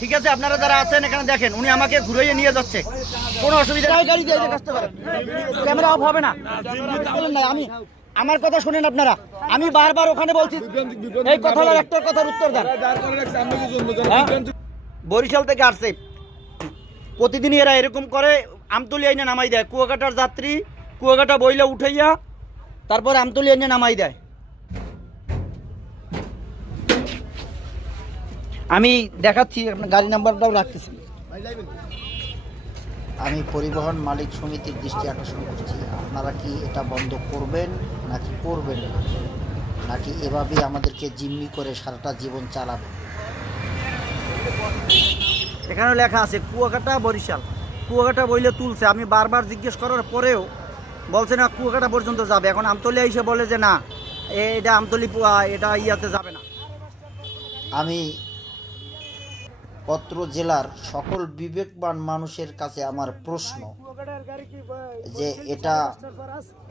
ঠিক আছে, আপনারা যারা আছেন এখানে দেখেন, উনি আমাকে ঘুরিয়ে নিয়ে যাচ্ছে। কোনো অসুবিধা গাড়ি দিয়ে ক্যামেরা অফ হবে না। আমি, আমার কথা শুনেন আপনারা। আমি বারবার ওখানে বলছি, এই কথার একটা কথার উত্তর দেন। হ্যাঁ? বরিশাল থেকে আসছে। প্রতিদিনই এরা এরকম করে, আমতলি আইনে নামাই দেয়। কুয়াকাটার যাত্রী, কুয়াকাটা বইলে উঠাইয়া, তারপর আমতলি আইনে নামাই দেয়। আমি দেখাচ্ছি আপনার গাড়ি নাম্বারটাও রাখতেছি। আমি পরিবহন মালিক সমিতির দৃষ্টি আকর্ষণ করছি। আপনারা কি এটা বন্ধ করবেন নাকি করবেন না? নাকি এভাবেই আমাদেরকে জিম্মি করে সারাটা জীবন চালাবেন? এখানে লেখা আছে কুয়াকাটা বরিশাল। কুয়াকাটা বইলে তুলছে। আমি বারবার জিজ্ঞেস করার পরেও বলছে না কুয়াকাটা পর্যন্ত যাবে। এখন আমতলি এসে বলে যে না এ- এটা আমতলি পুয়া- এটা ইয়াতে যাবে না। আমি পত্র জেলার সকল বিবেকবান মানুষের কাছে আমার প্রশ্ন যে এটা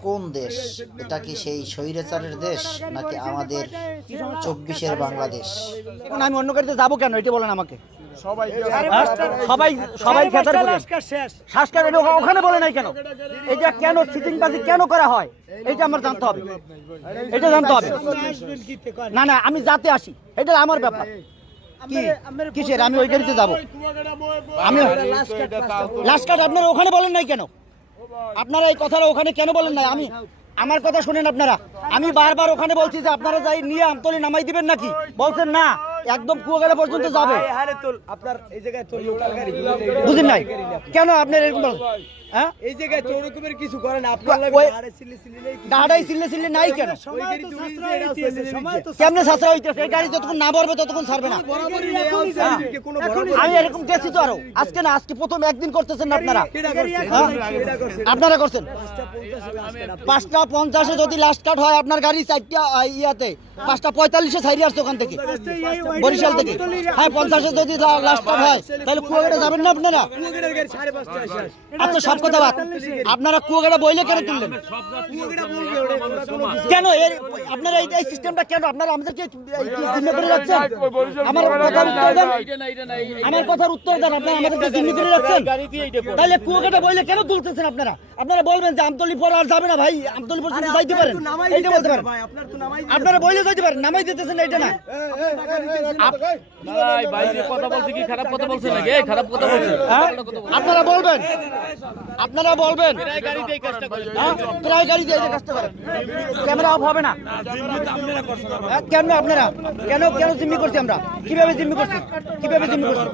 কোন দেশ? এটা কি সেই স্বৈরাচারের দেশ নাকি আমাদের চব্বিশের বাংলাদেশ? এখন আমি অন্য গাড়িতে যাব কেন? এটা বলেন আমাকে? সবাই সবাই ওখানে বলে নাই কেন? এটা কেন কেন করা হয়? এটা আমার জানতে হবে। এটা জানতে হবে। না না আমি যাতে আসি। এটা আমার ব্যাপার। কিসের আমি ওই গাড়িতে যাব। আমি লাস্ট কার্ড আপনারা ওখানে বলেন নাই কেন? আপনারা এই কথাটা ওখানে কেন বলেন নাই? আমি আমার কথা শুনেন আপনারা। আমি বারবার ওখানে বলছি যে আপনারা যাই নিয়ে আমতলি নামাই দিবেন নাকি? বলছেন না। একদম কুয়াগাড়া পর্যন্ত যাবে। আপনার এই জায়গায় তো লোকাল গাড়ি। বুঝেন নাই? কেন আপনার এরকম এই জায়গায় তো কিছু করেন আপনার লাগে ওই- আরে সিলি সিলি নেই গাড়াই সিললে সিললে নাই কেন? ওই সাশ্রয় হইতেছে সময় তো কেমনে শাস্ত্র হইতেছে? এই গাড়ি যতক্ষণ না ভরবে ততক্ষণ ছাড়বে না। বরাবরই নেই আছে কোনো বরাবর আমি এরকম গেছি তো আরও। আজকে না আজকে প্রথম একদিন করতেছেন না আপনারা। কেডা করছে? কেডা করছে? আপনারা করছেন? পাঁচটা পঞ্চাশ যদি লাস্ট কাট হয় আপনার গাড়ি চারটা ইয়াতে। পাঁচটা পঁয়তাল্লিশে ছাইরে আসছে ওখান থেকে। বরিশাল থেকে। হ্যাঁ পঞ্চাশে যদি লাস্ট কাট হয় তাহলে কুয়াগাড়া যাবেন না আপনারা? আচ্ছা সব কথা বাদ আপনারা কুয়াগাড়া বইলে কেন তুললেন? কুয়াকাটা বলবে ওটা ওরা কোনো এর আপনারা এই এই সিস্টেমটা কেন? আপনারা আমাদেরকে জিম্মি করে যাচ্ছেন? আমার কথার উত্তর দেন। আমার কথার উত্তর দেন আপনারা আমাদেরকে জিম্মি করে যাচ্ছেন? তাহলে কুয়াকাটা বইলে কেন তুলতেছেন আপনারা? আপনারা বলবেন যে আমতলি পর আর যাবে না ভাই আমতলি পর্যন্ত যাইতে পারেন এইটা বলতে পারেন ভাই আপনার তো নামাই আপনারা বইলে যাইতে পারেন নামাই দিতেছেন এইটা না ভাই বাইরে কথা বলছে কি খারাপ কথা বলছে নাকি এই খারাপ কথা বলছে হ্যাঁ? আপনারা বলবেন আপনারা বলবেন হ্যাঁ? প্রায় গাড়ি দিয়ে এই কাজটা করেন ক্যামেরা অফ হবে না হ্যাঁ, কেন আপনারা কেন কেন জিম্মি করছি আমরা কীভাবে জিম্মি করছি কীভাবে জিম্মি করছি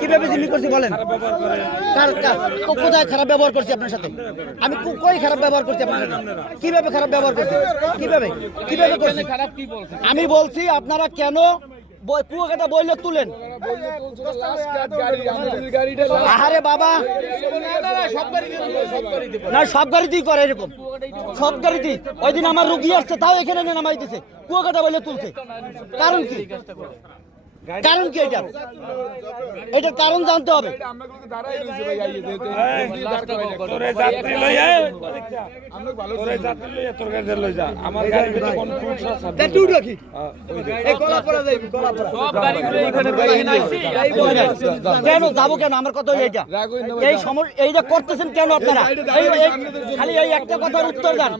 কীভাবে জিম্মি করছি বলেন কার কার- কো- কোথায় খারাপ ব্যবহার করছি আপনার সাথে আমি কো- কই খারাপ ব্যবহার করছি আপনার কীভাবে খারাপ ব্যবহার করছি? কীভাবে? কীভাবে করছি? খারাপ কি বলছে আমি বলছি আপনারা কেন কুয়াকাটা বইলে তুলেন? আহারে বাবা। না সব গাড়িতেই করে এরকম। সব গাড়িতেই। ওই দিন আমার রুগী আসছে তাও এখানে কুয়াকাটা বলে তুলছে। কারণ কি? কারণ কি এটা? এটার কারণ জানতে হবে। কোন যাব কেন? আমার কথা এইটা। এই সময় এইটা করতেছেন কেন আপনারা? খালি এই একটা কথার উত্তর দেন।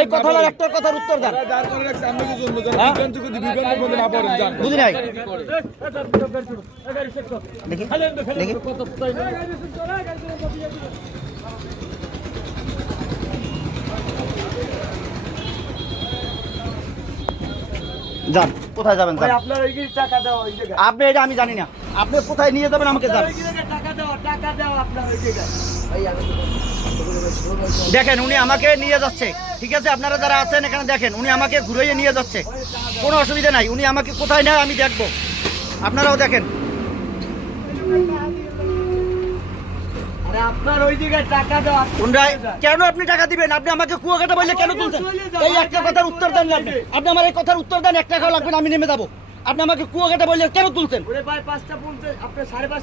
এই কথার একটা কথার উত্তর দেন। হ্যাঁ? বুঝি নাই? যান, কোথায় যাবেন, যান? আপনার ওই টাকা দাও আপনি এটা আমি জানি না। আপনি কোথায় নিয়ে যাবেন আমাকে টাকা দাও টাকা দাও আপনার ওই জায়গায় ভাই, আমি দেখেন উনি আমাকে নিয়ে যাচ্ছে। ঠিক আছে? আপনারা যারা আছেন এখানে দেখেন উনি আমাকে ঘুরিয়ে নিয়ে যাচ্ছে। কোনো অসুবিধা নাই। উনি আমাকে কোথায় নেয় আমি দেখব। আপনারাও দেখেন। আপনার ওই জায়গায় টাকা দাও কেন আপনি টাকা দিবেন? আপনি আমাকে কুয়াকাটা বললে কেন তুলছেন? এই একটা কথার উত্তর দেন না আপনি। আপনি আমার এই কথার উত্তর দেন এক টাকাও লাগবে আমি নেমে যাব। আপনি আমাকে কুয়াকাটা বললে কেন তুলছেন?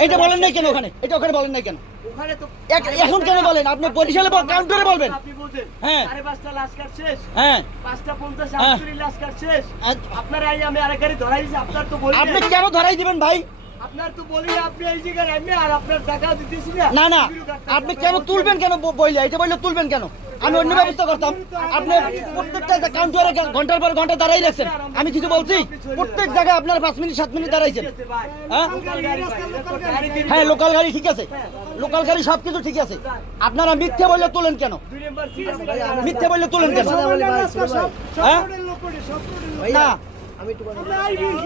এটা বলেন নাই কেন ওখানে? এটা ওখানে বলেন নাই কেন? এখন কেন বলেন? আপনি বরিশালে কাউন্টারে বলবেন। আপনি হ্যাঁ। পাঁচটা লাস্ট কাট শেষ। হ্যাঁ। পাঁচটা পঞ্চাশ লাশ আটচল্লিশ কাট শেষ। আপনার এই আমি আরেক গাড়ি ধরাই আপনার তো আপনি কেন ধরাই দিবেন ভাই? আপনার তো বলি আপনি এই জায়গায় আর আপনার টাকা দিতেছি না। না আপনি কেন তুলবেন কেন বইলে? এটা বললে তুলবেন কেন? আমি অন্য ব্যবস্থা করতাম। আপনি প্রত্যেকটা কাউন্টারে ঘণ্টার পর ঘণ্টা দাঁড়াই রাখছেন। আমি কিছু বলছি? প্রত্যেক জায়গায় আপনার পাঁচ মিনিট সাত মিনিট দাঁড়াইছেন। হ্যাঁ? হ্যাঁ লোকাল গাড়ি ঠিক আছে। লোকাল গাড়ি সব কিছু ঠিক আছে। আপনারা মিথ্যে বললে তোলেন কেন? মিথ্যে বললে তোলেন কেন? হ্যাঁ? না।